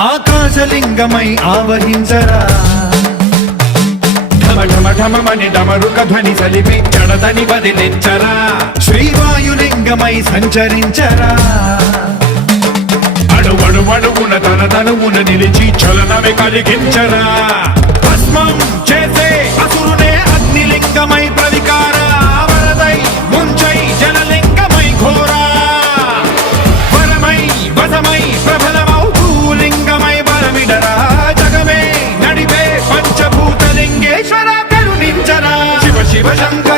ఆకాశలింగమై ఆవహించరా. ఢమ ఢమ ఢమమని డమరుక ధ్వని సలిపి జడదని వదిలించరా. శ్రీవాయులింగమై సంచరించరా. అణువణు అణువున తన తనువున నిలిచి చలనమే కలిగించరా. శివశంకర్